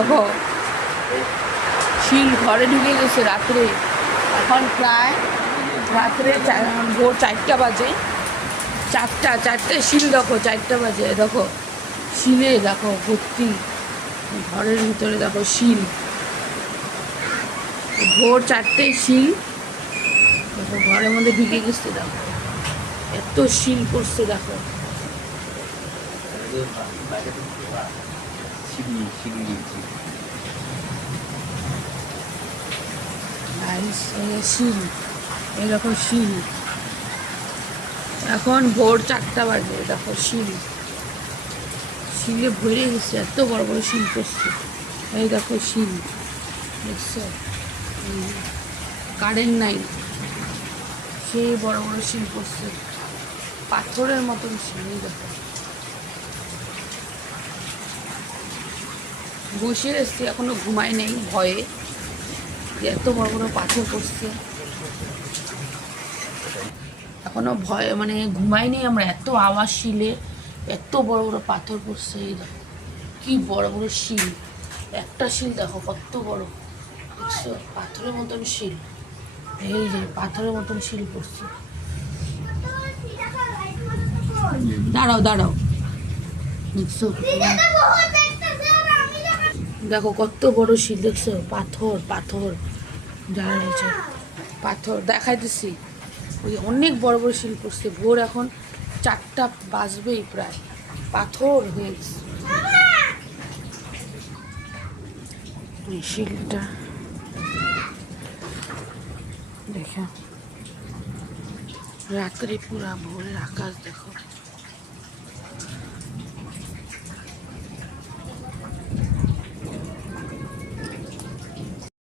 দেখো শিল ঘরে ঢুকে গেছে রাত্রে। এখন প্রায় রাত্রে ভোর 4টা বাজে। 4টা শিল দেখো, 4টা বাজে। দেখো শিলে দেখো ভর্তি, ঘরের ভিতরে দেখো শিল। ভোর 4টে শিল দেখো ঘরের মধ্যে ঢুকে গেছে। দেখো এত শিল পড়ছে দেখো। শিল এরকম শিল। এখন ভোর 4টা বাজে। দেখো শিলে ভরে গেছে, এত বড় বড় শিল পড়ছে। এই দেখো শিল দেখছো, কারেন্ট নাই, সেই বড় বড় শিল পড়ছে, পাথরের মতন শিল। দেখো বসে এসছি, এখনো ঘুমাই নেই ভয়ে, এত বড় বড় পাথর পড়ছে। এখনো ভয়ে মানে ঘুমাই নেই আমরা, এত আওয়াজ শিলে, এত বড় বড় পাথর পড়ছে। এই দেখো কি বড় বড় শিল, একটা শিল দেখো কত বড়, দেখছো পাথরের মতন শিল। এই যে পাথরের মতন শিল পড়ছে। দাঁড়াও দেখছো, দেখো কত বড় শিল, দেখছো পাথর যারা রয়েছে পাথর দেখাইতেছি। ওই অনেক বড় বড় শিল পড়ছে। ভোর এখন 4টা বাজবেই প্রায়, পাথর হয়ে গেছে এই শিলটা। দেখো রাত্রে পুরা ভোরের আকাশ দেখো।